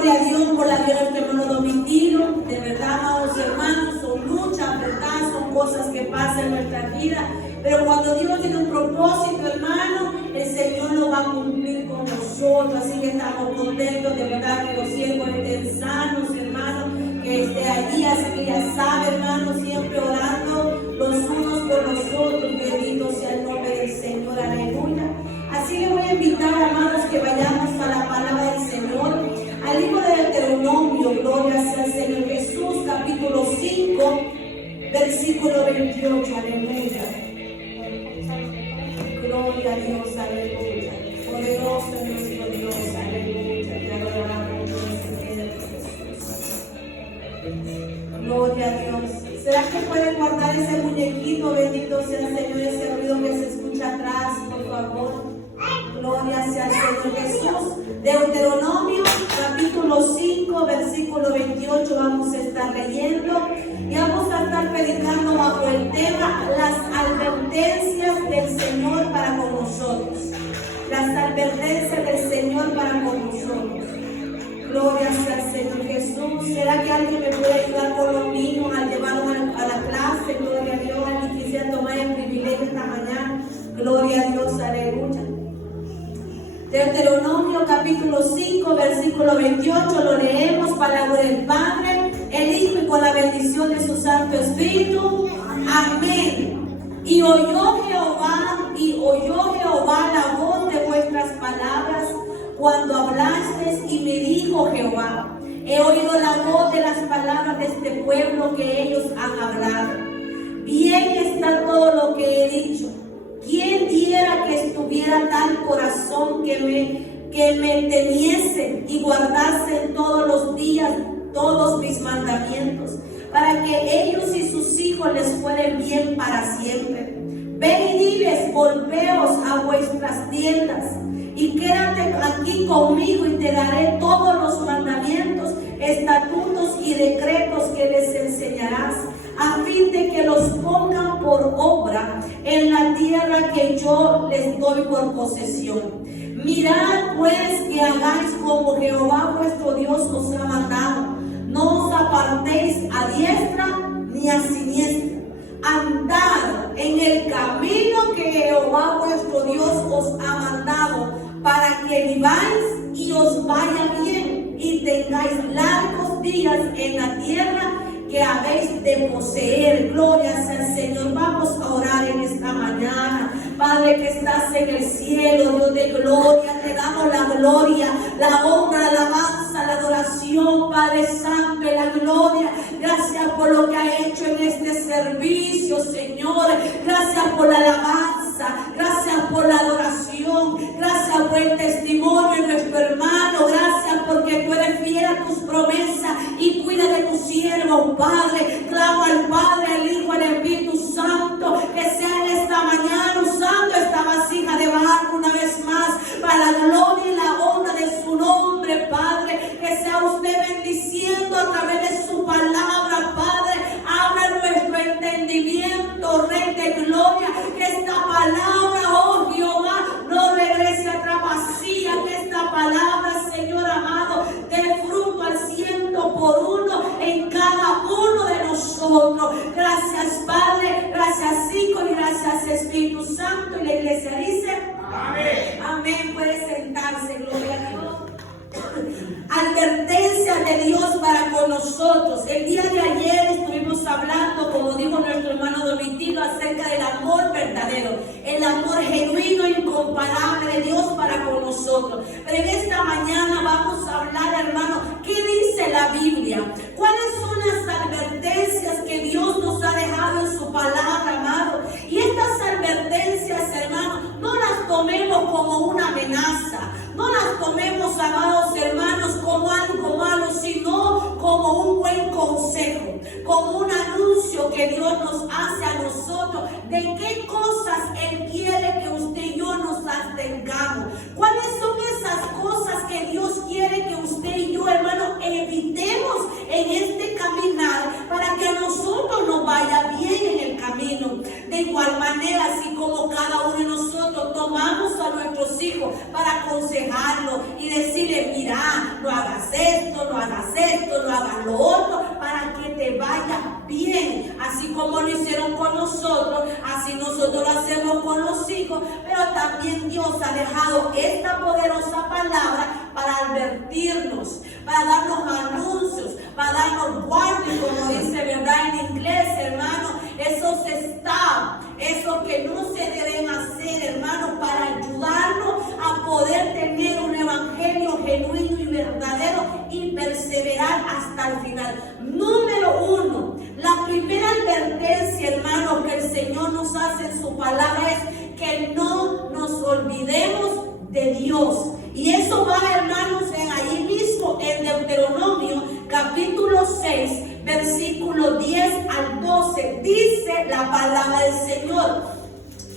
Gloria a Dios por la vida de nuestro hermano Domitilo. De verdad, amados hermanos, son luchas, ¿verdad? Son cosas que pasan en nuestra vida. Pero cuando Dios tiene un propósito, hermano, el Señor lo va a cumplir con nosotros. Así que estamos contentos, de verdad, que los siervos estén sanos, hermano, que esté allí. Así que ya sabe, hermano, siempre orando los unos por los otros. Bendito sea el nombre del Señor, aleluya. Así que voy a invitar, hermanos, que vayamos a la palabra del Señor. Al libro de Deuteronomio, gloria sea el Señor Jesús, capítulo 5, versículo 28, aleluya. Gloria a Dios, aleluya. Poderoso es nuestro Dios, aleluya. Te adoramos, Jesús. Gloria a Dios. ¿Será que pueden guardar ese muñequito? Bendito sea el Señor, ese ruido que se escucha atrás, por favor. Gloria sea el Señor Jesús. Deuteronomio capítulo 5 versículo 28 vamos a estar leyendo y vamos a estar predicando bajo el tema las advertencias del Señor para con nosotros. Las advertencias del Señor para con nosotros. Gloria sea el Señor Jesús. ¿Será que alguien me puede ayudar con los niños al llevarlos a la clase? Gloria a Dios. Alguien quisiera tomar el privilegio esta mañana. Gloria a Dios, aleluya. Deuteronomio capítulo 5 versículo 28 lo leemos, palabra del Padre, el Hijo y con la bendición de su Santo Espíritu. Amén. Y oyó Jehová la voz de vuestras palabras cuando hablasteis, y me dijo Jehová: he oído la voz de las palabras de este pueblo que ellos han hablado. Bien está todo lo que he dicho. ¿Quién diera que estuviera tal corazón que me temiese y guardase todos los días todos mis mandamientos, para que ellos y sus hijos les fueren bien para siempre? Ven y diles: golpeos a vuestras tiendas y quédate aquí conmigo, y te daré todos los mandamientos, estatutos y decretos que les enseñarás, a fin de que los pongan por obra en la tierra que yo les doy por posesión. Mirad pues que hagáis como Jehová vuestro Dios os ha mandado. No os apartéis a diestra ni a siniestra. Andad en el camino que Jehová vuestro Dios os ha mandado, para que viváis y os vaya bien, y tengáis largos días en la tierra que habéis de poseer. Gloria sea el Señor. Vamos a orar en esta mañana. Padre que estás en el cielo, Dios de gloria, te damos la gloria, la honra, la alabanza, la adoración, Padre Santo, y la gloria. Gracias por lo que ha hecho en este servicio, Señor. Gracias por la alabanza, gracias por la adoración, gracias por el testimonio de nuestro hermano. Gracias porque tú eres fiel a tus promesas y cuida de tus siervos, Padre. Clamo al Padre, al Hijo, al Espíritu Santo, que sea en esta mañana usando esta vasija de barro una vez más para la gloria y la honra de su nombre, Padre. Que sea usted bendiciendo a través de su palabra, Padre. Abra nuestro entendimiento, Rey de gloria, que esta palabra, oh Jehová, no regrese atrás vacía. Que esta palabra, Señor amado, dé fruto al 100% en cada uno de nosotros. Gracias, Padre, gracias, Hijo, y gracias, Espíritu Santo. Y la iglesia dice: amén. Amén. Puede sentarse, gloria a Dios. Advertencia de Dios para con nosotros. El día de ayer estuvimos hablando, como dijo nuestro hermano Domitilo, acerca del amor verdadero, el amor genuino e incomparable de Dios para con nosotros. Pero en esta mañana vamos a hablar, hermano, ¿qué dice la Biblia? ¿Cuáles son las advertencias que Dios nos ha dejado en su palabra, amado? Y estas advertencias, hermano, no las tomemos como una amenaza. No las tomemos, amados hermanos, como algo malo, sino como un buen consejo, como un anuncio que Dios nos hace a nosotros de qué cosas Él quiere que usted y yo nos abstengamos. ¿Cuáles son esas cosas que Dios quiere que usted y yo, hermano, evitemos en este caminar para que a nosotros nos vaya bien en el camino? De igual manera, así como cada uno de nosotros tomamos a nuestros hijos para aconsejarlos y decirles: mira, no hagas esto, esto, no hagas lo otro, para que te vaya bien. Así como lo hicieron con nosotros, así nosotros lo hacemos con los hijos, pero también Dios ha dejado esta poderosa palabra para advertirnos, para darnos anuncios, para darnos warning, como dice, ¿verdad?, en inglés, hermano. Esos staff, eso que no se deben hacer, hermano, para ayudarnos a poder tener un evangelio genuino y verdadero y perseverar hasta el final. Número 1, la primera advertencia, hermano, que el Señor nos hace en su palabra es que no nos olvidemos de Dios. Y eso va, hermanos, ahí mismo en Deuteronomio capítulo 6, versículo 10 al 12, dice la palabra del Señor: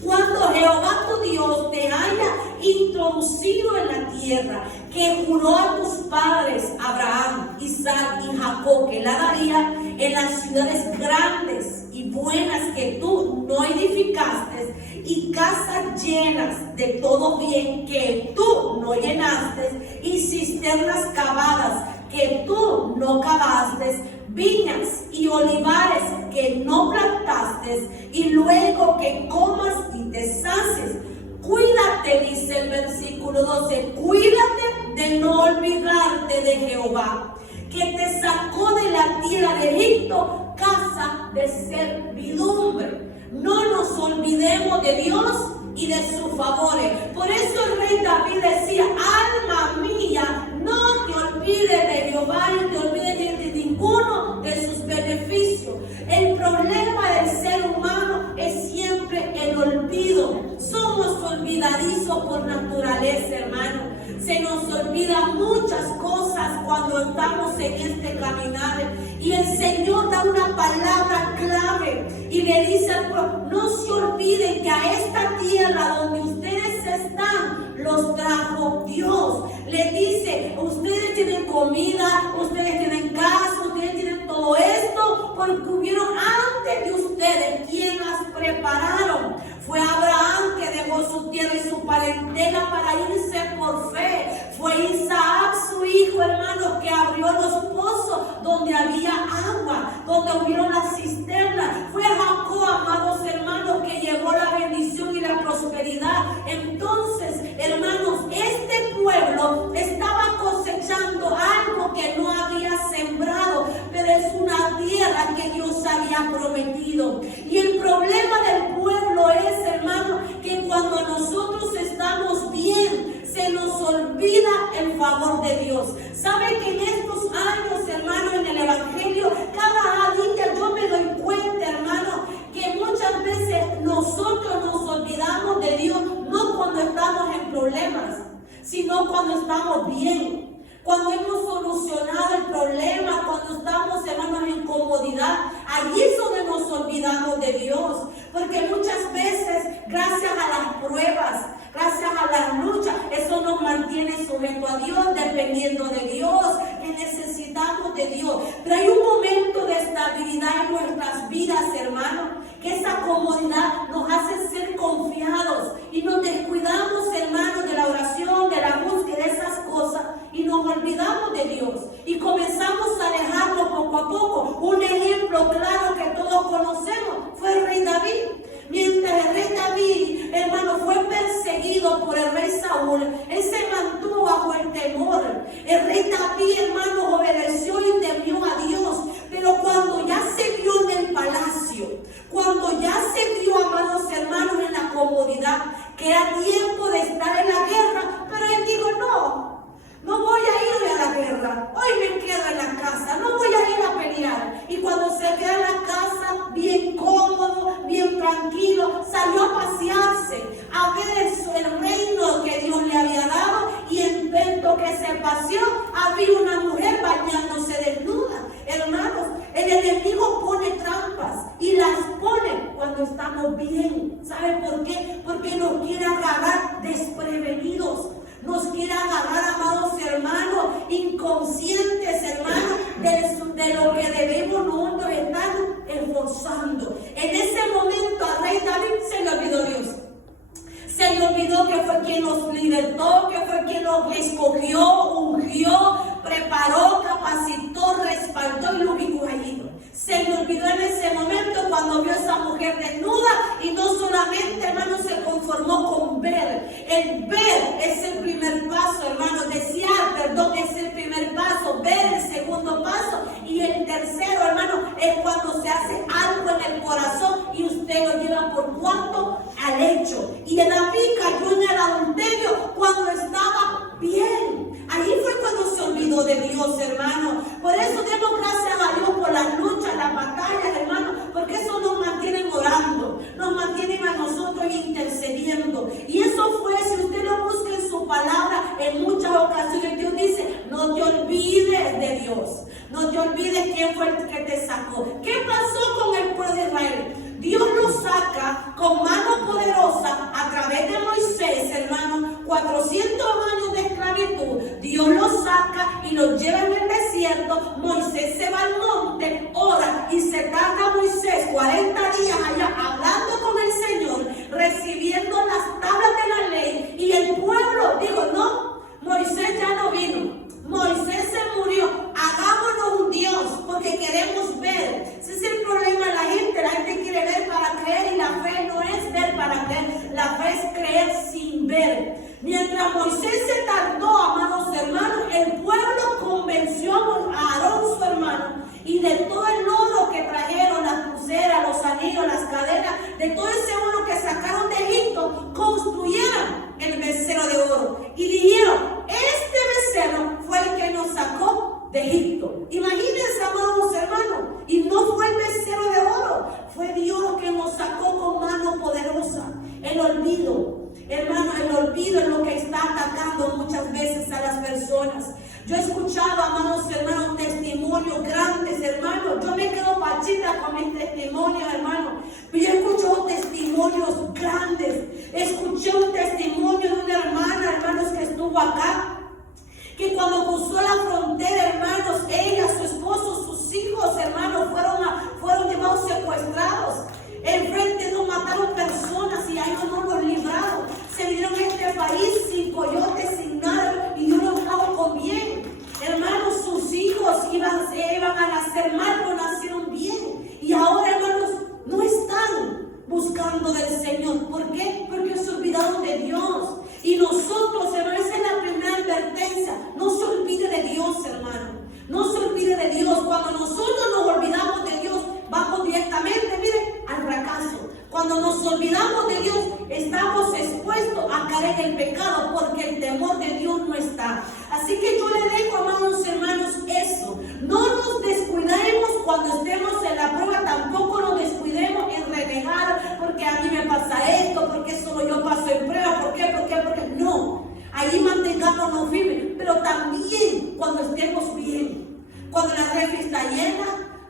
cuando Jehová tu Dios te haya introducido en la tierra que juró a tus padres Abraham, Isaac y Jacob que la daría, en las ciudades grandes y buenas que tú no edificaste, y casas llenas de todo bien que tú no llenaste, y cisternas cavadas que tú no cavaste, viñas y olivares que no plantaste, y luego que comas y te sacies. Cuídate, dice el versículo 12, cuídate de no olvidarte de Jehová, que te sacó de la tierra de Egipto, casa de servidumbre. No nos olvidemos de Dios y de sus favores. Por eso el rey David decía: alma mía, no te olvides de Jehová, no te olvides de ninguno de sus beneficios. El problema del ser humano es siempre el olvido. Somos olvidadizos por naturaleza, hermano. Se nos olvidan muchas cosas cuando estamos en este caminar. Y el Señor da una palabra clave y le dice al pueblo: no se olviden que a esta tierra donde ustedes están, los trajo Dios. Le dice: ustedes tienen comida, ustedes tienen casa, ustedes tienen todo esto, porque hubieron antes de ustedes quien las prepararon. Fue Abraham que dejó su tierra y su parentela para irse por fe. Fue Isaac, su hijo, hermano, que abrió los pozos donde había agua, donde hubieron las cisternas. Fue Jacob, amados hermanos, que llevó la bendición y la prosperidad. Entonces, hermanos, este pueblo estaba cosechando algo que no había sembrado, pero es una tierra que Dios había prometido. Y el problema del pueblo es, hermano, que cuando nosotros estamos bien, se nos olvida el favor de Dios. ¿Sabe que en estos años, hermano, en el Evangelio, cada día yo me doy cuenta, hermano, que muchas veces nosotros nos olvidamos de Dios, no cuando estamos en problemas, sino cuando estamos bien. Cuando hemos solucionado el problema, cuando estamos, hermanos, en comodidad, allí es donde nos olvidamos de Dios. Porque muchas veces, gracias a las pruebas, gracias a las luchas, eso nos mantiene sujetos a Dios, dependiendo de Dios, que necesitamos de Dios. Pero hay un momento de estabilidad en nuestras vidas, hermanos, que esa comodidad nos hace ser confiados y nos descuidamos, hermanos, de la oración, de la búsqueda, de esas cosas, y nos olvidamos de Dios y comenzamos a alejarnos poco a poco. Un ejemplo claro que todos conocemos fue el rey David. Mientras el rey David, hermano, fue perseguido por el rey Saúl, él se mantuvo bajo el temor. El rey David, hermano, obedeció y temió a Dios. Pero cuando ya se vio en el palacio, cuando ya se vio, amados hermanos, en la comodidad, que era tiempo de estar en la guerra, pero él dijo: no voy a ir a la guerra, hoy me quedo en la casa, no voy a ir a pelear. Y cuando se queda en la casa, bien cómodo, bien tranquilo, salió a pasearse, a ver el reino que Dios le había dado, y en tanto que se paseó, había una mujer bañándose desnuda. Hermanos, el enemigo pone trampas y las pone cuando estamos bien. ¿Sabe por qué? Porque nos quiere agarrar desprevenidos. Nos quiere agarrar, amados hermanos, inconscientes, hermanos, de lo que debemos nosotros estar esforzando. En ese momento al rey David se le olvidó Dios. Se le olvidó que fue quien nos libertó, que fue quien nos escogió, ungió, preparó, capacitó, es cuando se hace algo en el corazón y usted lo lleva por cuanto al hecho. Y David cayó en el adulterio cuando estaba bien. Ahí fue cuando se olvidó de Dios, hermano. Por eso demos gracias a Dios por las luchas, las batallas, hermano, porque eso nos mantiene orando, nos mantiene a nosotros intercediendo. Y eso fue, si usted lo busca en su palabra, en muchas ocasiones Dios dice: no te olvides de Dios, no te olvides quién fue el que te sacó. ¿Qué pasó con el pueblo de Israel? Dios lo saca con mano poderosa a través de Moisés, hermano. 400 años de esclavitud, Dios lo saca y lo lleva en el desierto. Moisés se va al monte, ora, y se tarda Moisés 40 días allá hablando con el Señor, recibiendo las tablas de la ley. Y el pueblo dijo: no, Moisés ya no vino, Moisés se murió, hagámonos un Dios porque queremos ver. Ese es el problema de la gente quiere ver para creer, y la fe no es ver para creer, la fe es creer sin ver. Mientras Moisés se tardó, amados hermanos, el pueblo convenció a Aarón, su hermano, y de todo el oro que trajeron, las pulseras, los anillos, las cadenas, de todo ese oro que sacaron de Egipto, construyeron el becerro de oro y dijeron: este becerro fue el que nos sacó de Egipto. Imagínense, amados hermanos, y no fue el becerro de oro, fue Dios que nos sacó con mano poderosa. El olvido, hermano, el olvido es lo que está atacando muchas veces a las personas. Yo he escuchado, amados hermanos, testimonios grandes, hermanos. Yo me quedo pachita con mis testimonios, hermano. Pero yo he escuchado testimonios grandes. Escuché un testimonio de una hermana, hermanos, que estuvo acá, que cuando cruzó la frontera, hermanos, ella, su esposo, sus hijos, hermanos, fueron llevados secuestrados. Enfrente no mataron personas y a ellos no los libraron. Se vinieron a este país sin coyotes, sin nada, y Dios los trajo con bien. Hermanos, sus hijos iban a nacer mal, pero nacieron bien. Y ahora, hermanos, no están buscando del Señor. ¿Por qué? Porque se olvidaron de Dios. Y nosotros, hermanos, esa es la primera advertencia: no se olvide de Dios, hermano. No se olvide de Dios. Cuando nosotros nos olvidamos de Dios, vamos directamente, mire, al fracaso. Cuando nos olvidamos de Dios, estamos expuestos a caer en el pecado, porque el temor de Dios no está. Así que yo le dejo, amados hermanos, eso. No nos descuidemos cuando estemos en la prueba, tampoco nos descuidemos en renegar, porque a mí me pasa esto, porque solo yo paso en prueba, ¿por qué? No, ahí mantengámonos firmes, pero también cuando estemos bien, cuando la refri está llena,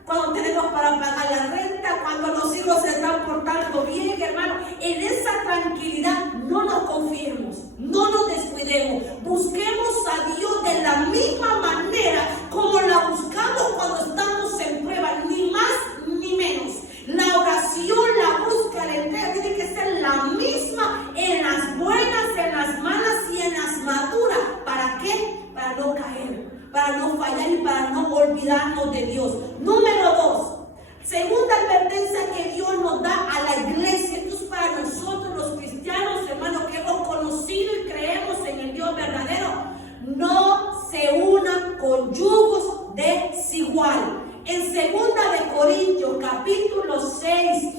cuando tenemos para pagar la renta, cuando los hijos se están portando bien, hermano, en esa tranquilidad no nos confiemos, no nos descuidemos, busquemos a Dios de la misma manera como la buscamos cuando estamos en prueba, ni más ni menos. La oración, la búsqueda, la entrega tiene que ser la misma en las buenas, en las malas y en las maduras. ¿Para qué? Para no caer, para no fallar y para no olvidarnos de Dios. Número 2, segunda advertencia que Dios nos da a la iglesia. Esto es para nosotros los cristianos, hermanos, que hemos conocido y creemos en el Dios verdadero: no se unan con yugos desiguales. En 2 de Corintios, capítulo 6,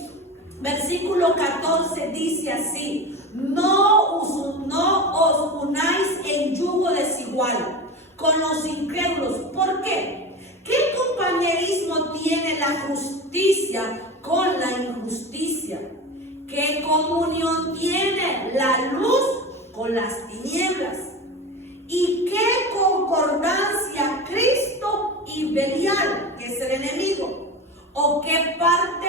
versículo 14, dice así: no os unáis en yugo desigual con los incrédulos. ¿Por qué? ¿Qué compañerismo tiene la justicia con la injusticia? ¿Qué comunión tiene la luz con las tinieblas? ¿Y qué concordancia Cristo y Belial, que es el enemigo? ¿O qué parte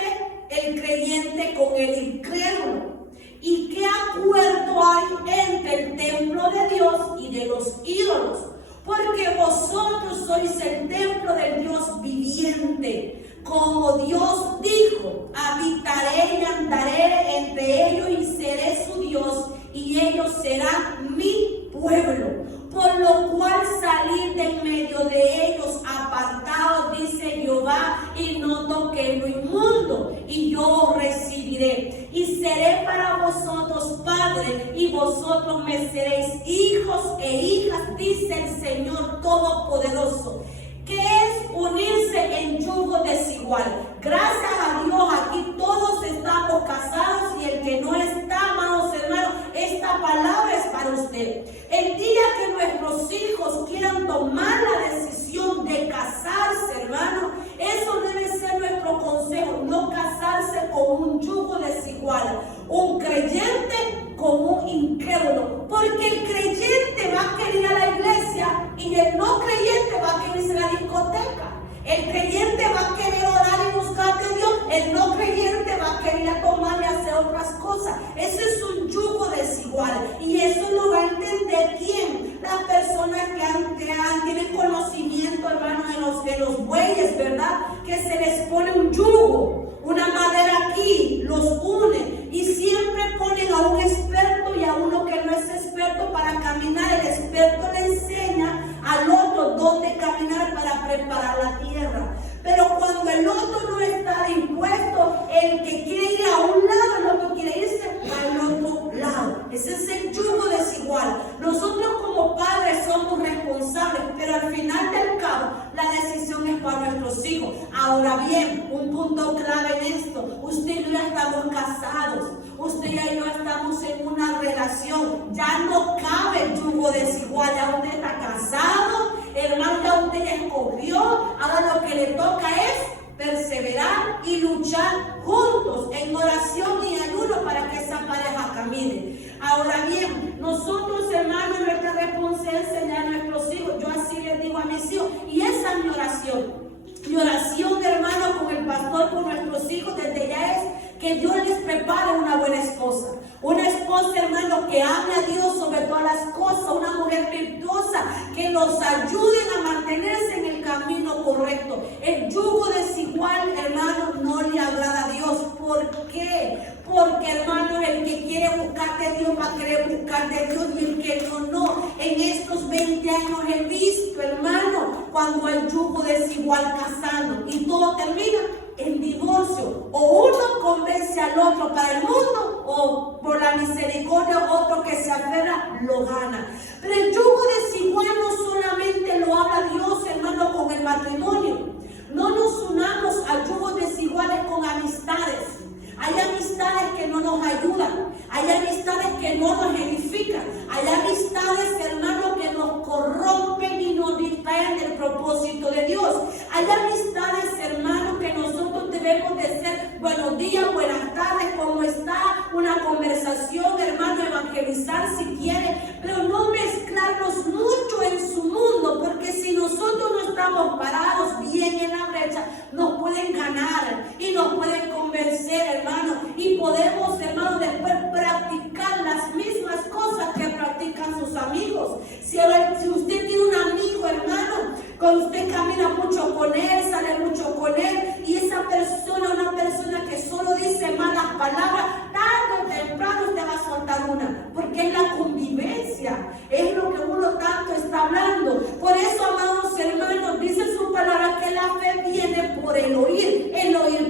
el creyente con el incrédulo? ¿Y qué acuerdo hay entre el templo de Dios y de los ídolos? Porque vosotros sois el templo del Dios viviente. Como Dios dijo: habitaré y andaré entre ellos y seré su Dios, y ellos serán mi pueblo. Por lo cual salid de en medio de ellos, apartados, dice Jehová, y no toquéis lo inmundo, y yo os recibiré. Y seré para vosotros padre, y vosotros me seréis hijos e hijas, dice el Señor Todopoderoso. ¿Qué es unirse en yugo desigual? desigual. Gracias a Dios, aquí todos estamos casados y el que no está, amados hermanos, esta palabra es para usted. El día que nuestros hijos quieran tomar la decisión de casarse, hermano, eso debe ser nuestro consejo, no casarse con un yugo desigual, un creyente con un incrédulo, porque el creyente va a querer ir a la iglesia y el no creyente va a querer irse a la discoteca. El creyente va a querer orar y buscar de Dios, el no creyente va a querer a tomar y hacer otras cosas. Ese es un yugo desigual y eso lo va a entender ¿quién? Las personas que tienen conocimiento, hermano, de los bueyes, ¿verdad? Que se les pone un yugo, una madera aquí, los une y siempre ponen a un experto y a uno que no es experto para caminar. El experto le enseña al otro dónde caminar para preparar la tierra. Pero cuando el otro no está dispuesto, el que quiere ir a un lado, el otro quiere irse al otro lado. Ese es el yugo desigual. Nosotros como padres somos responsables, pero al final del cabo, la decisión es para nuestros hijos. Ahora bien, un punto clave en esto: usted y yo ya estamos casados, usted y yo estamos en una relación, ya no cabe el yugo desigual. Ya usted está casado, hermano, ya usted ya escogió. Ahora lo que le toca es perseverar y luchar juntos en oración y ayuno para que esa pareja camine. Ahora bien, nosotros, hermanos, nuestra responsabilidad es enseñar a nuestros hijos. Yo así les digo a mis hijos, y esa es mi oración. Mi oración, hermano, con el pastor, con nuestros hijos, desde ya es que Dios les prepare una buena esposa. Una esposa, hermano, que ame a Dios sobre todas las cosas. Una mujer virtuosa que los ayude a mantenerse en el camino correcto. El yugo desigual, hermano, no le agrada a Dios. ¿Por qué? Porque, hermano, el que quiere buscar de Dios va a querer buscar de Dios y el que no. En estos 20 años he visto, hermano, cuando hay yugo desigual casando y todo termina en divorcio. O uno convence al otro para el mundo, o por la misericordia otro que se aferra lo gana. Pero el yugo desigual no solamente lo habla Dios, hermano, con el matrimonio. No nos unamos a yugos desiguales con amistades. Hay amistades que no nos ayudan, hay amistades que no nos edifican, hay amistades, hermanos, que nos corrompen y nos distraen del propósito de Dios. Hay amistades, hermanos, que nosotros debemos de ser buenos días, buenas tardes, ¿cómo está? Una conversación, hermano, evangelizar si quiere, pero no mezclarnos mucho en su mundo, porque si nosotros no estamos parados bien en la brecha, nos pueden ganar y nos pueden convencer, hermano, y podemos, hermano, después practicar las mismas cosas que practican sus amigos. Si usted tiene un amigo, hermano, cuando usted camina mucho con él, sale mucho con él, y esa persona, una persona que solo dice malas palabras, tarde o temprano usted va a soltar una, porque es la convivencia, es lo que uno tanto está hablando. Por eso, amados hermanos, dice su palabra que la fe viene por el oír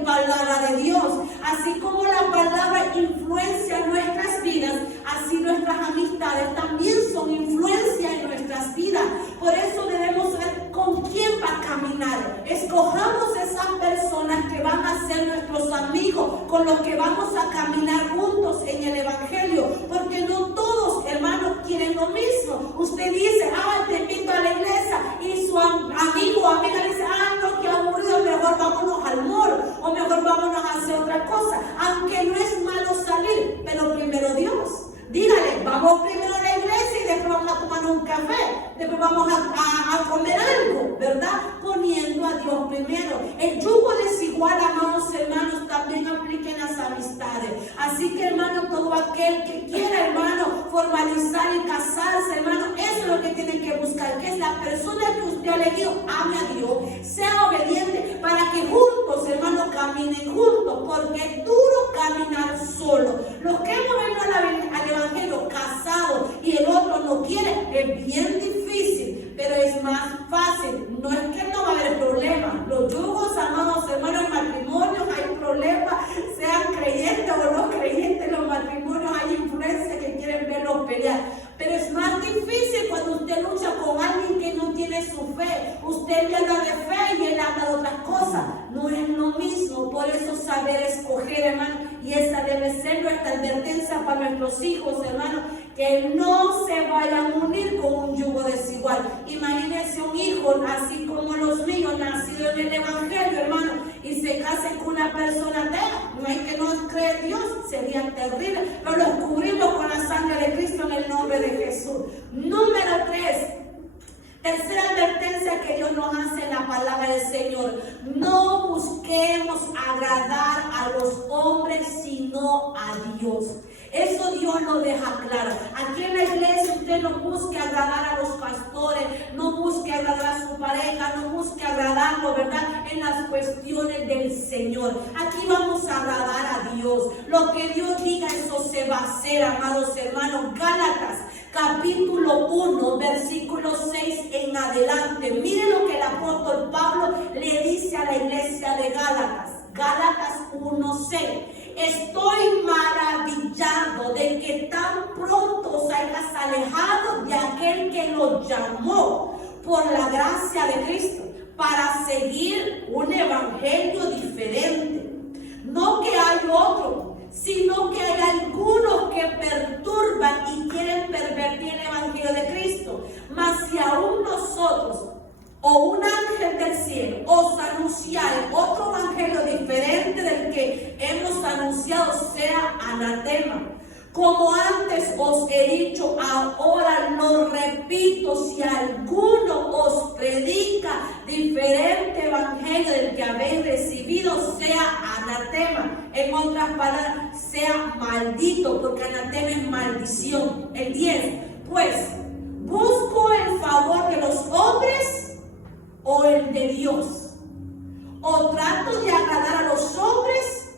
palabra de Dios. Así como la palabra influencia nuestras vidas, así nuestras amistades también son influencia en nuestras vidas. Por eso debemos saber con quién va a caminar. Escojamos esas personas que van a ser nuestros amigos, con los que vamos a caminar juntos en el Evangelio, porque no todos, hermanos, quieren lo mismo. Usted dice, te invito a la iglesia, y su amigo o amiga dice, no, qué aburrido, mejor vámonos al mall, o mejor vámonos a hacer otra cosa. Aunque no es malo salir, pero primero Dios. Dígale, vamos primero a la iglesia y después vamos a tomar un café, después vamos a comer algo, ¿verdad? Poniendo a Dios primero. El yugo desigual, amados hermanos, también aplica en las amistades. Así que, hermano, todo aquel que quiera, hermano, formalizar y casarse, hermano, eso es lo que tiene que buscar, que es la persona que usted ha elegido, ame a Dios, sea obediente, para que juntos, hermano, caminen juntos, porque es duro caminar solo. Los que hemos venido al Evangelio casados y el otro no quiere, es bien difícil, pero es más fácil. No es que no va a haber problemas. Los yugos, amados hermanos, en matrimonios hay problemas, sean creyentes o no creyentes, en los matrimonios hay influencias que quieren verlos pelear. Pero es más difícil cuando usted lucha con alguien que no tiene su fe. Usted llena de fe y él la habla de otras cosas. No es lo mismo. Por eso saber escoger, hermano. Y esa debe ser nuestra advertencia para nuestros hijos, hermano. Que no se vayan a unir con un yugo desigual. Imagínense un hijo así como los míos, nacido en el Evangelio, hermano, y se casen con una persona atea. No hay que no cree en Dios. Sería terrible. Pero los cubrimos con la sangre de Cristo en el nombre de Jesús. Número 3. Tercera advertencia que Dios nos hace en la palabra del Señor. No busquemos agradar a los hombres, sino a Dios. Eso Dios lo deja claro. Aquí en la iglesia usted no busque agradar a los pastores, no busque agradar a su pareja, no busque agradarlo, ¿verdad? En las cuestiones del Señor. Aquí vamos a agradar a Dios. Lo que Dios diga, eso se va a hacer, amados hermanos. Gálatas, capítulo 1, versículo 6 en adelante. Miren lo que el apóstol Pablo le dice a la iglesia de Gálatas. Gálatas 1:6. Estoy maravillado de que tan pronto os hayas alejado de aquel que los llamó por la gracia de Cristo para seguir un evangelio diferente. No que hay otro, sino que hay algunos que perturban y quieren pervertir el evangelio de Cristo. Mas si aún nosotros o un ángel del cielo os anunciare otro evangelio diferente del que hemos anunciado, sea anatema. Como antes os he dicho, ahora lo repito: si alguno os predica diferente evangelio del que habéis recibido, sea anatema. En otras palabras, sea maldito, porque anatema es maldición. El 10. Pues, ¿busco el favor de los hombres o el de Dios? ¿O trato de agradar a los hombres?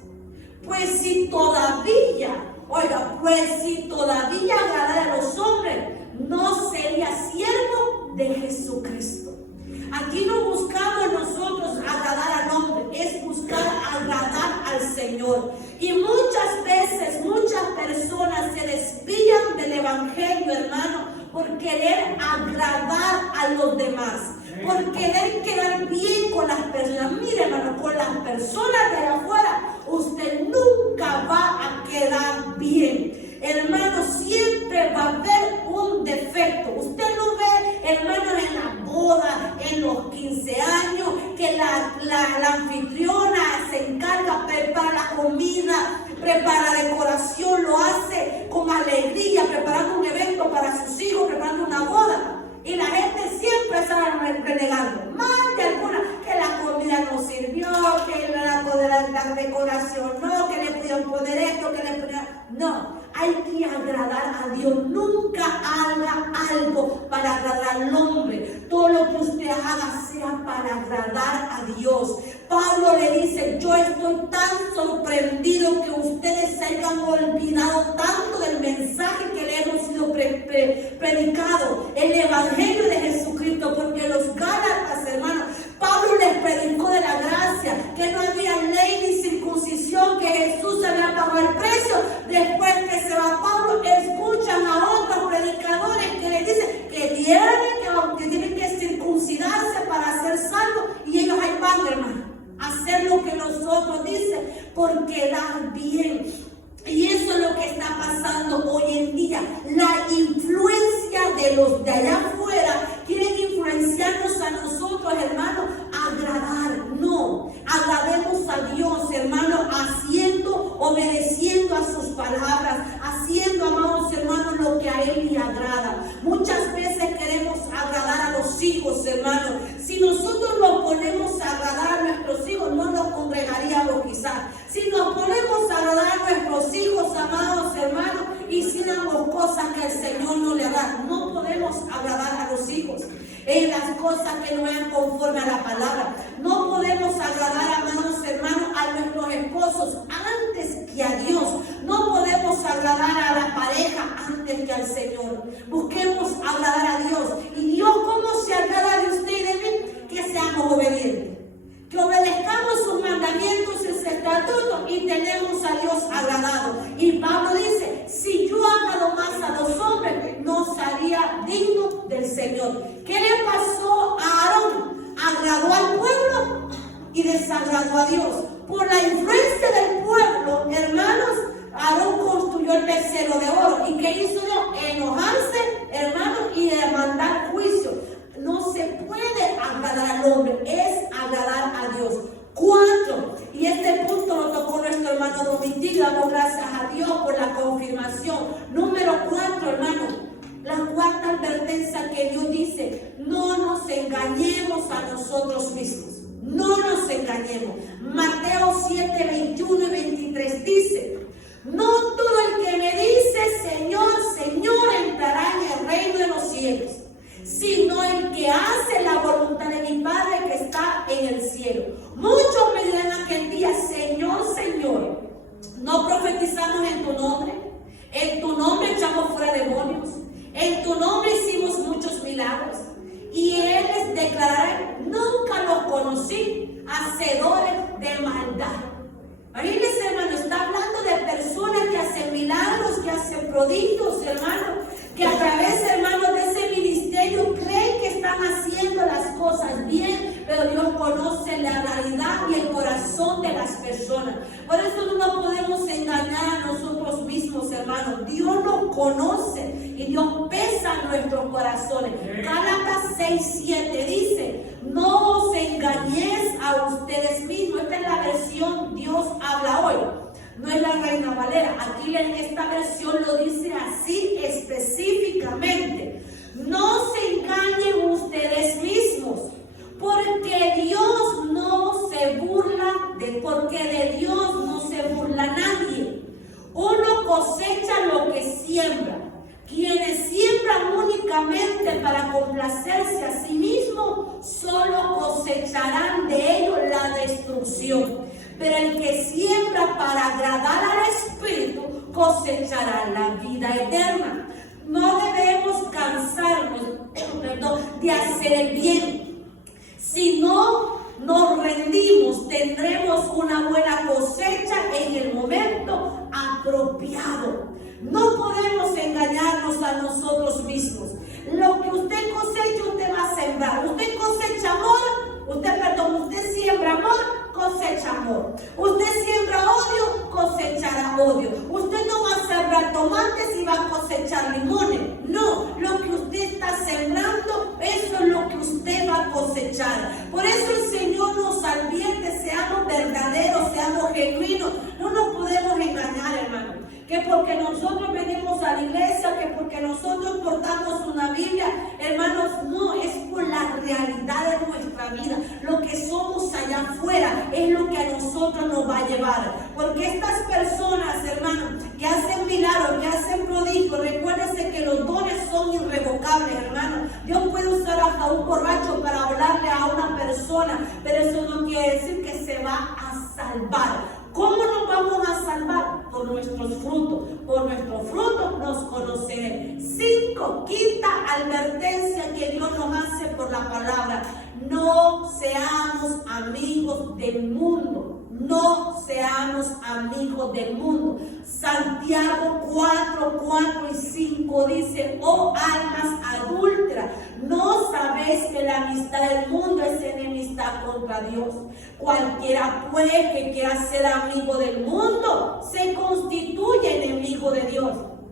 Pues si todavía agradara a los hombres, no sería siervo de Jesucristo. Aquí no buscamos nosotros agradar al hombre, es buscar agradar al Señor. Y muchas veces, muchas personas se desvían del evangelio, hermano, por querer agradar a los demás, por querer quedar bien con las personas. Mire, hermano, con las personas de afuera usted nunca va a quedar bien. Hermano, siempre va a haber un defecto. Usted lo ve, hermano, en la boda, en los 15 años, que la anfitriona se encarga, prepara la comida, prepara la decoración, lo hace con alegría, preparando un evento para sus hijos, preparando una boda. Y la gente siempre sale renegando. Más de alguna, que la comida no sirvió, que la decoración no, que le pudieron poner esto, que le pudieron... No, hay que agradar a Dios. Nunca haga algo para agradar al hombre. Todo lo que usted haga sea para agradar a Dios. Pablo le dice: yo estoy tan sorprendido que ustedes se hayan olvidado tanto del mensaje que le hemos sido predicado, el evangelio de Jesucristo, porque los Gálatas, hermanos, Pablo les predicó de la gracia, que no había ley ni circuncisión, que Jesús había pagado el precio. Después que se va Pablo, escuchan a otros predicadores que les dicen que tienen que circuncidarse para ser salvos, y ellos ahí van, hermano, a hacer lo que los otros dicen por quedar bien. Y eso es lo que está pasando hoy en día. La influencia de los de allá afuera quieren influenciarnos a nosotros, hermanos, a agradar. No, agrademos a Dios, hermanos, obedeciendo a sus palabras, haciendo, amados hermanos, lo que a Él le agrada. Muchas veces queremos agradar a los hijos, hermanos. Si nosotros nos ponemos a agradar a nuestros hijos, no nos congregaríamos quizás. Si nos ponemos a agradar a nuestros hijos, amados hermanos, hiciéramos cosas que al Señor no le agrada. No podemos agradar a los hijos en las cosas que no vayan conforme a la palabra. No podemos agradar, amados hermanos, a nuestros esposos antes que a Dios. No podemos agradar a la pareja antes que al Señor. Busquemos agradar a Dios. ¿Y Dios cómo se agrada de usted y de mí? Que seamos obedientes, que obedezcamos sus mandamientos y sus estatutos, y tenemos a Dios agradado. Y Pablo dice: si yo agrado más a los hombres, no sería digno del Señor. ¿Qué le pasó a Aarón? ¿Agradó al pueblo desagradó a Dios. Por la influencia del pueblo, hermanos, Aarón construyó el becerro de oro. ¿Y qué hizo Dios? Enojarse, hermanos, y demandar juicio. No se puede agradar al hombre, es agradar a Dios. 4, y este punto lo tocó nuestro hermano Domitila, damos gracias a Dios por la confirmación. Número 4, hermano, la cuarta advertencia que Dios dice: no nos engañemos a nosotros mismos. No nos engañemos. Mateo 7, 21 y 23 dice: no todo el que me dice Señor, Señor entrará en el reino de los cielos, sino el que hace la voluntad de mi Padre que está en el cielo. Muchos me dirán aquel día: Señor, Señor, ¿no profetizamos en tu nombre? En tu nombre echamos fuera demonios, en tu nombre hicimos muchos milagros. Y Él les declarará: nunca los conocí, hacedores de maldad. Imagínense, hermano, está hablando de personas que hacen milagros, que hacen prodigios, hermano, que a través, hermano, de ese ministerio creen que están haciendo las cosas bien, pero Dios conoce la realidad y el corazón de las personas. Por eso no nos podemos engañar a nosotros mismos, hermano. Dios nos conoce y Dios pesa nuestros corazones. Gálatas 6:7 dice: no os engañéis a ustedes mismos. Esta es la versión Dios habla hoy. No es la Reina Valera. Aquí en esta versión lo dice así específicamente: no se engañen ustedes mismos, porque Dios no se burla porque de Dios no se burla nadie. Uno cosecha lo que siembra. Quienes siembran únicamente para complacerse a sí mismos, solo cosecharán de ello la destrucción. Pero el que siembra para agradar al Espíritu, cosechará la vida eterna. No debemos cansarnos, de hacer el bien. Si no nos rendimos, tendremos una buena cosecha en el momento apropiado. No podemos engañarnos a nosotros mismos. Lo que usted cosecha, usted va a sembrar. Usted cosecha amor, usted siembra amor, cosecha amor. Usted siembra odio, cosechará odio. Usted no va a sembrar tomates y va a cosechar limones. No, lo que usted está sembrando, eso es lo que usted va a cosechar. Por eso el Señor nos advierte: seamos verdaderos, seamos genuinos. No nos podemos engañar, hermano. Que porque nosotros venimos a la iglesia, que porque nosotros portamos una Biblia, hermanos, no, es por la realidad de nuestra vida. Lo que somos allá afuera es lo que a nosotros nos va a llevar. Porque estas personas, hermanos, que hacen milagros, que hacen prodigios, recuérdense que los dones son irrevocables, hermanos. Dios puede usar hasta un borracho para hablarle a una persona, pero eso no quiere decir que se va a salvar. ¿Cómo nos vamos a salvar? Por nuestros frutos. Por nuestros frutos nos conoceré. 5, quinta advertencia que Dios nos hace por la palabra: no seamos amigos del mundo. No seamos amigos del mundo. Santiago 4:4 y 5 dice: oh almas adúlteras, ¿no sabéis que la amistad del mundo es enemistad contra Dios? Cualquiera pues que quiera ser amigo del mundo se constituye enemigo de Dios.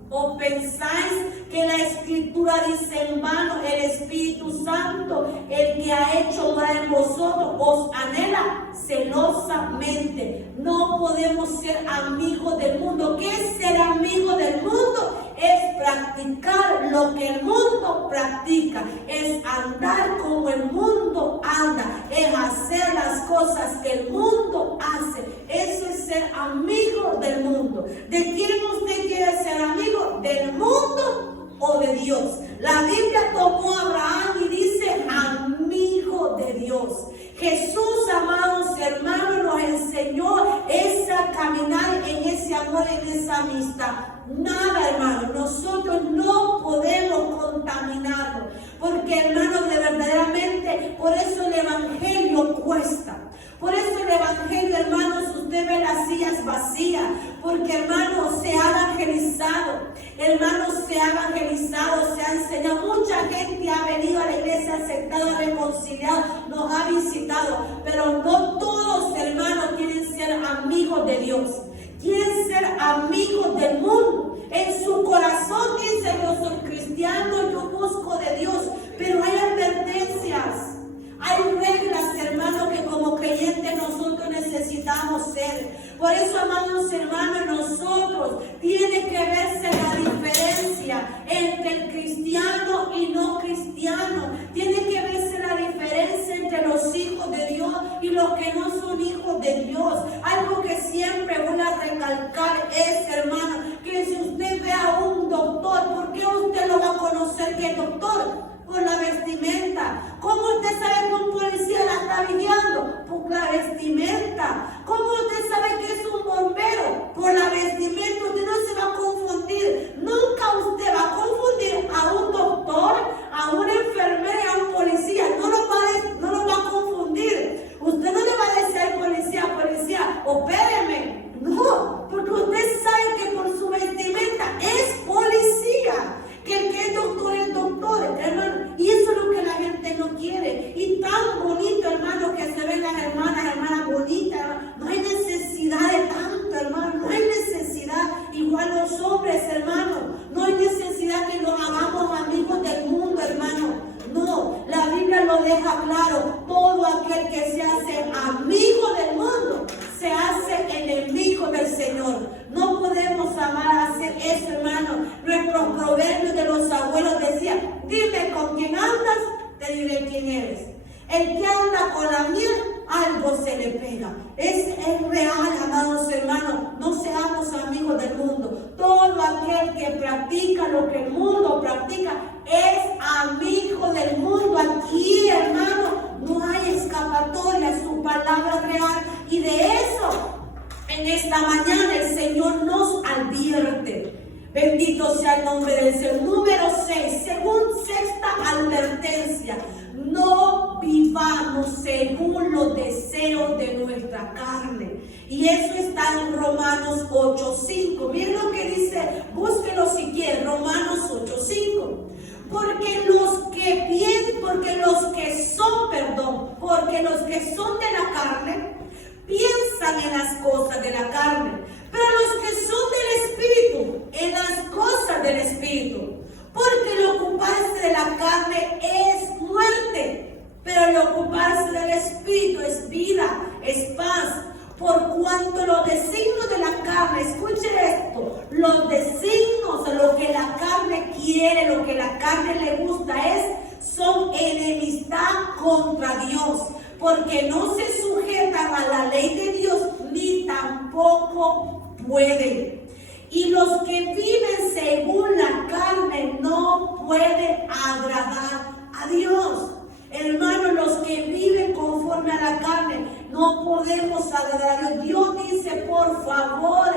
¿O pensáis que la Escritura dice en vano: el Espíritu Santo, el que ha hecho morar en vosotros, os anhela celosamente? No podemos ser amigos del mundo. ¿Qué es ser amigo del mundo? Es practicar lo que el mundo practica, es andar como el mundo anda, es hacer las cosas que el mundo hace. Eso es ser amigo del mundo. ¿De quién usted quiere ser amigo? ¿Del mundo o de Dios? La Biblia tomó a Abraham y dice: amigo de Dios. Jesús, amados hermanos, nos enseñó esa caminar en ese amor, en esa amistad. Nada, hermano, nosotros no podemos contaminarnos, porque, hermanos, de verdaderamente, por eso el evangelio cuesta. Por eso el evangelio, hermanos, usted ve las sillas vacías, porque, hermanos, se ha evangelizado, hermanos, se ha evangelizado, se ha enseñado. Mucha gente ha venido a la iglesia, aceptado, reconciliado, nos ha visitado, pero no todos Dios. Quieren ser amigos del mundo. En su corazón dicen: yo soy cristiano, yo busco de Dios. Pero hay advertencias. Hay reglas, hermanos, que como creyentes nosotros necesitamos ser. Por eso, amados hermanos, nosotros tiene que verse la diferencia entre el cristiano y no cristiano. Tiene que verse la diferencia entre los hijos de Dios y los que no son hijos de Dios. Algo que siempre voy a recalcar es, hermano, que si usted ve a un doctor, ¿por qué usted lo va a conocer que es doctor? Por la vestimenta. ¿Cómo usted sabe que un policía la está vigiando? Por la vestimenta. ¿Cómo usted sabe que es un bombero? Por la vestimenta. Usted no se va a confundir. Nunca usted va a confundir a un doctor, a una enfermera y a un policía. No lo va a confundir. Usted no le va a decir al policía, opéreme. No, porque usted sabe que por su vestimenta es policía. Que el que es doctor, hermano. Y eso es lo que la gente no quiere. Y tan bonito, hermano, que se ven las hermanas bonitas, hermano. No hay necesidad de tanto, hermano. No hay necesidad. Igual los hombres, hermano. No hay necesidad que nos hagamos amigos del mundo, hermano. No, la Biblia lo deja claro. Todo aquel que se hace amigo del mundo se hace enemigo del Señor. No podemos amar a hacer eso, hermano. Nuestros proverbios de los abuelos decían: dime con quién andas, te diré quién eres. El que anda con la miel, algo se le pega. Es real, amados hermanos. No seamos amigos del mundo. Todo aquel que practica lo que el mundo practica es amigo del mundo. Aquí, hermano, no hay escapatoria. Su palabra es real. Y de eso, en esta mañana, el Señor nos advierte. Bendito sea el nombre del Señor. Número 6, según sexta advertencia: no vivamos según los deseos de nuestra carne. Y eso está en Romanos 8:5. Miren lo que dice, búsquelo si quieren, Romanos 8:5. Porque los que son de la carne piensan en las cosas de la carne, pero los que son del Espíritu, en las cosas del Espíritu. Porque el ocuparse de la carne es muerte, pero el ocuparse del Espíritu es vida, es paz. Por cuanto los designios de la carne, escuche esto, los designios de lo que la carne quiere, lo que la carne le gusta son enemistad contra Dios, porque no se sujetan a la ley de Dios, ni tampoco pueden. Y los que viven según la carne no pueden agradar a Dios. Hermanos, los que viven conforme a la carne no podemos agradar a Dios. Dios dice, por favor,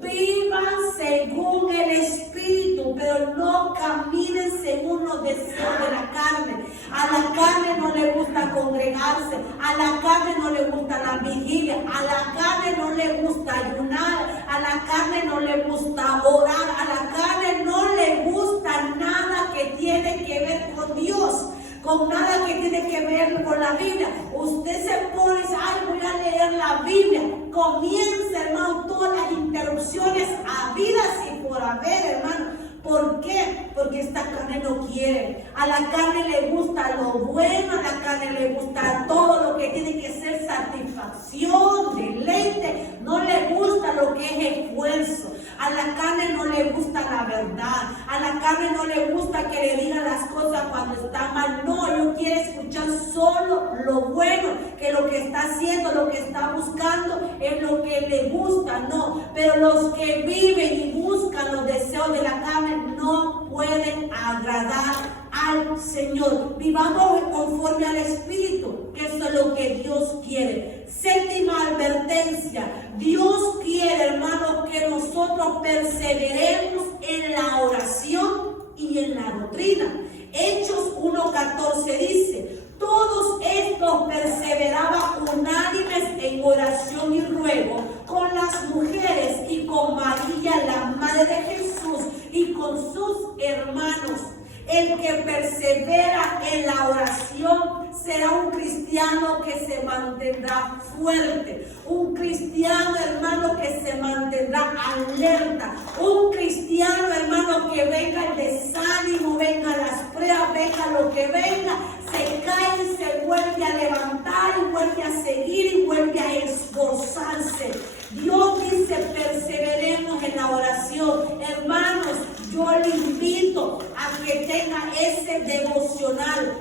vivan según el Espíritu, pero no caminen según los deseos de la carne. A la carne no le gusta congregarse, a la carne no le gusta la vigilia, a la carne no le gusta ayunar, a la carne no le gusta orar, a la carne no le gusta nada que tiene que ver con Dios, con nada que tiene que ver con la Biblia. Usted se pone y dice, ay, voy a leer la Biblia. Comienza, hermano, todas las interrupciones habidas y por haber, hermano. ¿Por qué? Porque esta carne no quiere. A la carne le gusta lo bueno, a la carne le gusta todo lo que tiene que ser satisfacción, deleite. No le gusta lo que es esfuerzo. A la carne no le gusta la verdad. A la carne no le gusta que le digan las cosas cuando está mal. No, no quiere escuchar solo lo bueno, que lo que está haciendo, lo que está buscando es lo que le gusta. No, pero los que viven y buscan los deseos de la carne no pueden agradar al Señor. Vivamos conforme al Espíritu, que eso es lo que Dios quiere. Séptima advertencia: Dios quiere, hermanos, que nosotros perseveremos en la oración y en la doctrina. Hechos 1:14 dice: todos estos perseveraban unánimes en oración y ruego con las mujeres y con María, la madre de Jesús, y con sus hermanos. El que persevera en la oración será un cristiano que se mantendrá fuerte, un cristiano, hermano, que se mantendrá alerta, un cristiano, hermano, que venga el desánimo, venga las pruebas, venga lo que venga, se cae y se vuelve a levantar y vuelve a seguir y vuelve a esforzarse. Dios dice: perseveremos en la oración. Hermanos, yo le invito a que tenga ese devocional,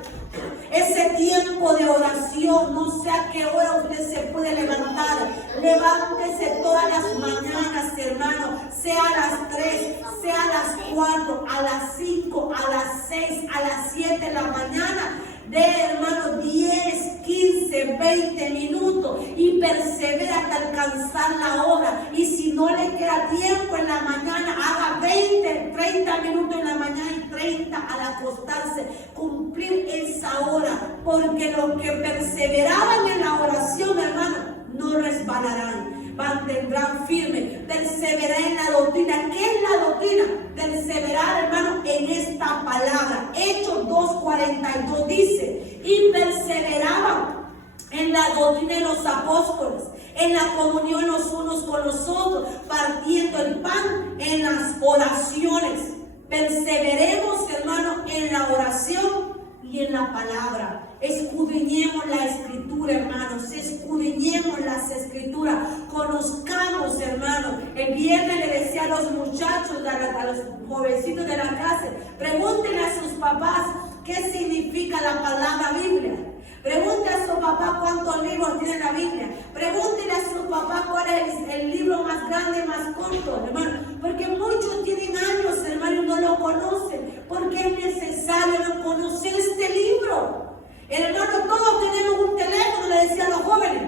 ese tiempo de oración. No sé a qué hora usted se puede levantar. Levántese todas las mañanas, hermano, sea a las 3, sea a las 4, a las 5, a las 6, a las 7 de la mañana. De, hermano, 10, 15, 20 minutos y persevera hasta alcanzar la hora. Y si no le queda tiempo en la mañana, haga 20, 30 minutos en la mañana y 30 al acostarse. Cumplir esa hora, porque los que perseveraban en la oración, hermano, no resbalarán, mantendrán firme. Perseverar en la doctrina. ¿Qué es la doctrina? Perseverar, hermano, en esta palabra. Hechos 2:42 dice: y perseveraban en la doctrina de los apóstoles, en la comunión los unos con los otros, partiendo el pan, en las oraciones. Perseveremos, hermano, en la oración y en la palabra. Escudriñemos la escritura, hermanos. Escudriñemos las escrituras. Conozcamos, hermanos. El viernes le decía a los muchachos, a los jovencitos de la clase: pregúntenle a sus papás qué significa la palabra Biblia. Pregúntenle a su papá cuántos libros tiene la Biblia. Pregúntenle a su papá cuál es el libro más grande y más corto, hermano. Porque muchos tienen años, hermano, y no lo conocen. Porque es necesario conocer este libro. Hermano, todos tenemos un teléfono, le decía a los jóvenes,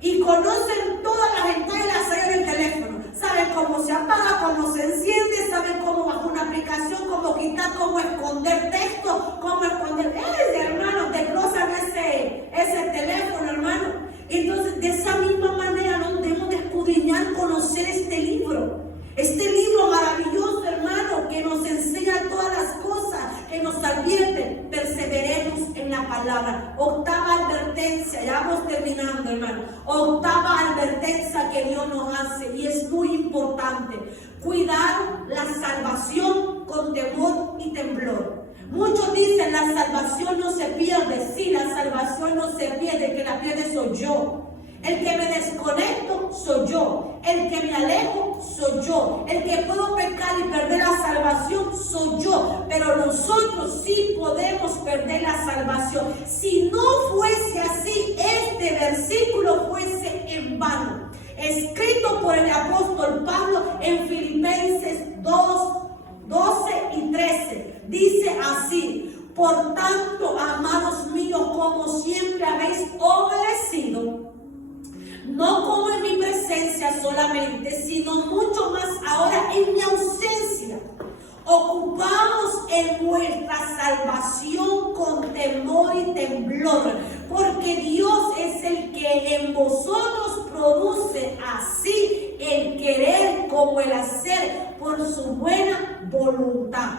y conocen todas las entradas y las salidas del teléfono. Saben cómo se apaga, cómo se enciende, saben cómo bajar una aplicación, cómo quitar, cómo esconder texto, cómo esconder. Hermano, desglosan ese teléfono, hermano. Entonces, de esa misma manera nos debemos de escudriñar, conocer este libro. Este libro maravilloso, hermano, que nos enseña todas las cosas, que nos advierte. Perseveremos en la palabra. Octava advertencia, ya vamos terminando, hermano. Octava advertencia que Dios nos hace, y es muy importante: cuidar la salvación con temor y temblor. Muchos dicen: la salvación no se pierde. Sí, la salvación no se pierde, el que la pierde soy yo. El que me desconecto soy yo. El que me alejo soy yo. El que puedo pecar y perder la salvación soy yo. Pero nosotros sí podemos perder la salvación. Si no fuese así, este versículo fuese en vano. Escrito por el apóstol Pablo en Filipenses 2, 12 y 13. Dice así: por tanto, amados míos, como siempre habéis obedecido, no como en mi presencia solamente, sino mucho más ahora en mi ausencia, ocupaos en vuestra salvación con temor y temblor, porque Dios es el que en vosotros produce así el querer como el hacer por su buena voluntad.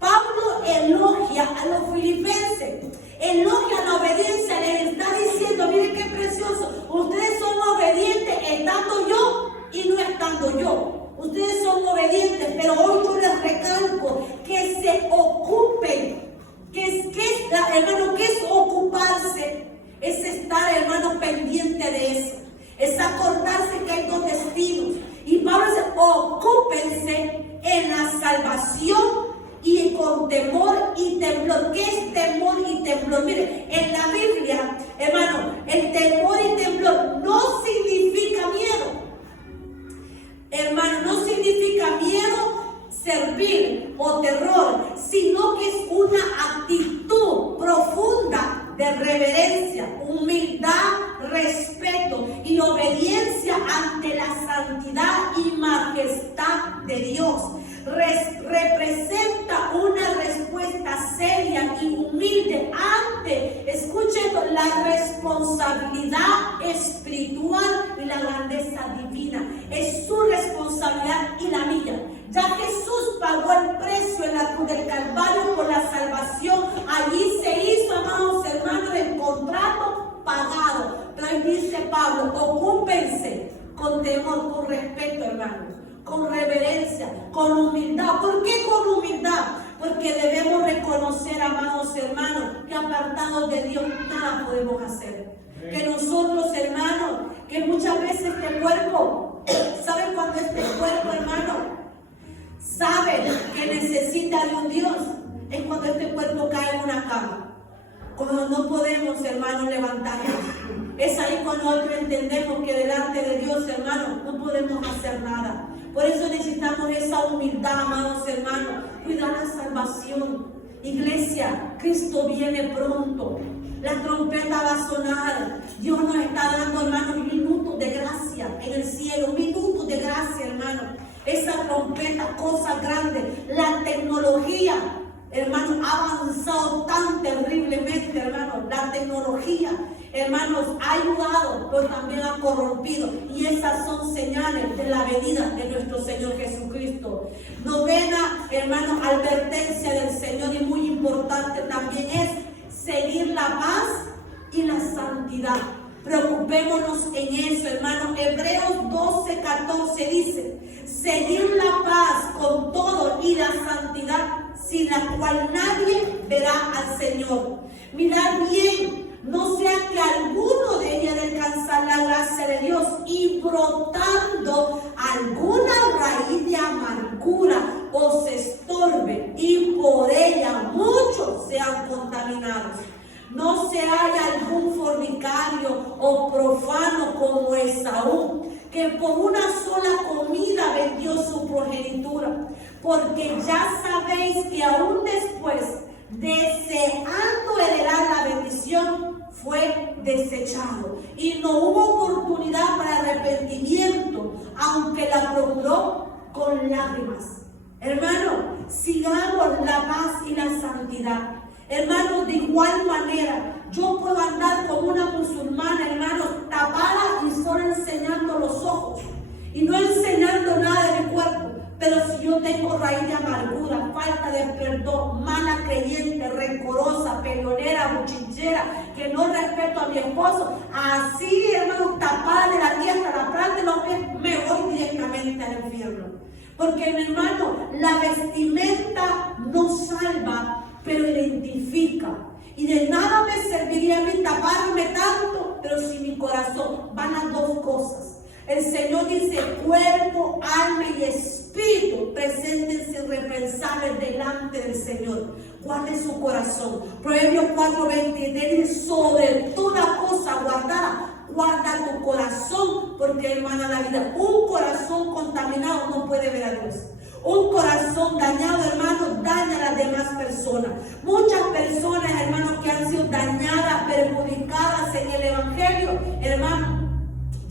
Pablo elogia a los filipenses, elogia la obediencia, les está diciendo: miren qué precioso, ustedes son obedientes estando yo y no estando yo. Ustedes son obedientes, pero hoy yo les recalco que se ocupen. Hermano, ¿qué es ocuparse? Es estar, hermano, pendiente de eso. Es acordarse que hay dos destinos. Y Pablo dice: ocúpense en la salvación y con temor y temblor. ¿Qué es temor y temblor? Mire, en la Biblia, hermano, el temor y temblor no significa miedo. Hermano, no significa miedo, servir o terror, sino que es una actitud profunda de reverencia, humildad, respeto y obediencia ante la santidad y majestad de Dios. Representa una respuesta seria y humilde ante, escuchen, la responsabilidad espiritual y la grandeza divina. Es su responsabilidad y la mía. Ya Jesús pagó el precio en la cruz del Calvario por la salvación. Allí se hizo, amados hermanos, el contrato pagado. hoy dice Pablo, ocúpense con temor, con respeto, hermano, con reverencia, con humildad. ¿Por qué con humildad? Porque debemos reconocer, amados hermanos, que apartados de Dios nada podemos hacer. Que nosotros, hermanos, que muchas veces este cuerpo, ¿saben cuando este cuerpo, hermano, sabe que necesita de un Dios? Es cuando este cuerpo cae en una cama. Cuando no podemos, hermanos, levantarnos. Es ahí cuando nosotros entendemos que delante de Dios, hermanos, no podemos hacer nada. Por eso necesitamos esa humildad, amados hermanos. Cuidar la salvación. Iglesia, Cristo viene pronto. La trompeta va a sonar. Dios nos está dando, hermanos, minutos de gracia en el cielo. Minutos de gracia, hermanos. Esa trompeta, cosas grandes. La tecnología, hermanos, ha avanzado tan terriblemente, hermanos. La tecnología, hermanos, ha ayudado, pero también ha corrompido. Y esas son señales de la venida de nuestro Señor Jesucristo. Novena, hermanos, advertencia del Señor, y muy importante también es seguir la paz y la santidad. Preocupémonos en eso, hermanos. Hebreos 12:14 dice: seguir la paz con todo y la santidad, sin la cual nadie verá al Señor. Mirad bien, no sea que alguno deje de alcanzar la gracia de Dios y brotando alguna raíz de amargura os estorbe y por ella muchos sean contaminados. No se haya algún fornicario o profano como Esaú, que por una sola comida vendió su progenitura, porque ya sabéis que aún después, deseando heredar la bendición, fue desechado y no hubo oportunidad para arrepentimiento, aunque la procuró con lágrimas. Hermano, sigamos la paz y la santidad. Hermanos, de igual manera, yo puedo andar como una musulmana, hermanos, tapada y solo enseñando los ojos y no enseñando nada de mi cuerpo. Pero si yo tengo raíz de amargura, falta de perdón, mala creyente, rencorosa, peleonera, buchinchera, que no respeto a mi esposo, así, hermanos, tapada de la tierra, la planta de los pies, me voy directamente al infierno. Porque, mi hermano, la vestimenta no salva, pero identifica. Y de nada me serviría a mí taparme tanto, pero si mi corazón van a dos cosas. El Señor dice: cuerpo, alma y espíritu, preséntense irrepensables delante del Señor. Guarde su corazón. Proverbios 4:23 dice: sobre toda cosa guardada, guarda tu corazón, porque, hermana, la vida, un corazón contaminado no puede ver a Dios. Un corazón dañado, hermanos, daña a las demás personas. Muchas personas, hermanos, que han sido dañadas, perjudicadas en el Evangelio, hermanos,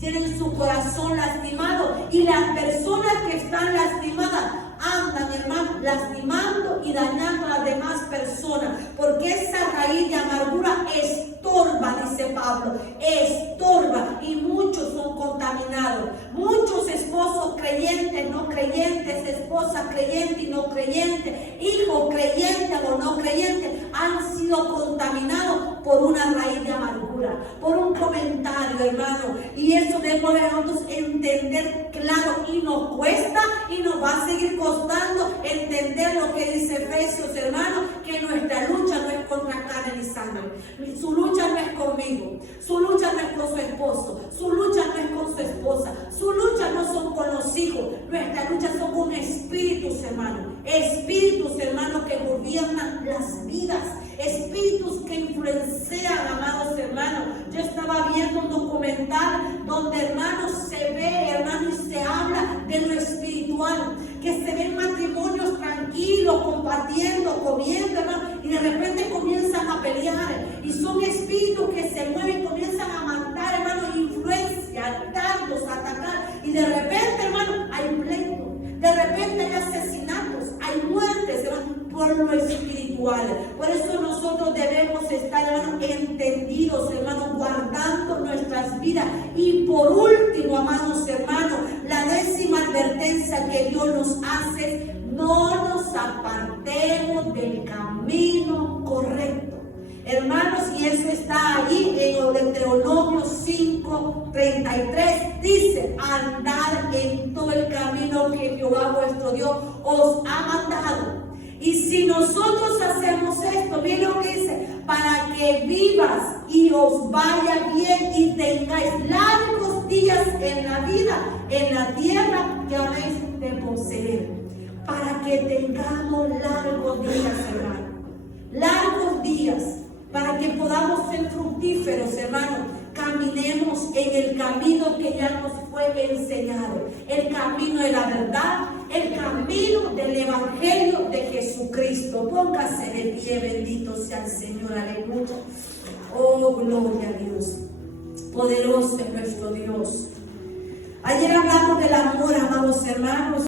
tienen su corazón lastimado, y las personas que están lastimadas andan, hermano, lastimando y dañando a las demás personas, porque esa raíz de amargura estorba, dice Pablo, estorba, y muchos son contaminados. Muchos esposos creyentes, no creyentes, esposas creyentes y no creyentes, hijos creyentes o no creyentes, han sido contaminados por una raíz de amargura, por un comentario, hermano. Y eso debemos nosotros entender claro, y nos cuesta y nos va a seguir costando entender lo que dice Efesios, hermano, que nuestra lucha no es contra carne ni sangre. Su lucha no es conmigo, su lucha no es con su esposo, su lucha no es con su esposa, su lucha no son con los hijos. Nuestra lucha son con espíritus, hermano. Espíritus, hermanos, que gobiernan las vidas. Espíritus que influencian, amados hermanos. Yo estaba viendo un documental donde, hermanos, se ve, hermanos, y se habla de lo espiritual, que se ven matrimonios tranquilos, compartiendo, comiendo, hermanos, y de repente comienzan a pelear, y son espíritus que se mueven, comienzan a matar, hermanos, influencian, dardos, atacar, y de repente, hermanos, hay pleito, de repente hay asesinatos, hay muertes, hermanos, por lo espiritual. Por eso nosotros debemos estar, hermanos, entendidos, hermanos, guardando nuestras vidas. Y por último, amados hermanos, la 10ª advertencia que Dios nos hace: no nos apartemos del camino correcto. Hermanos, y eso está ahí en Deuteronomio 5:10. versículo 33 dice: andad en todo el camino que Jehová vuestro Dios os ha mandado. Y si nosotros hacemos esto, miren lo que dice: para que vivas y os vaya bien y tengáis largos días en la vida, en la tierra que habéis de poseer. Para que tengamos largos días, hermano. Largos días, para que podamos ser fructíferos, hermano. Caminemos en el camino que ya nos fue enseñado, el camino de la verdad, el camino del Evangelio de Jesucristo. Póngase de pie, bendito sea el Señor, aleluya. Oh, gloria a Dios, poderoso es nuestro Dios. Ayer hablamos del amor, amados hermanos.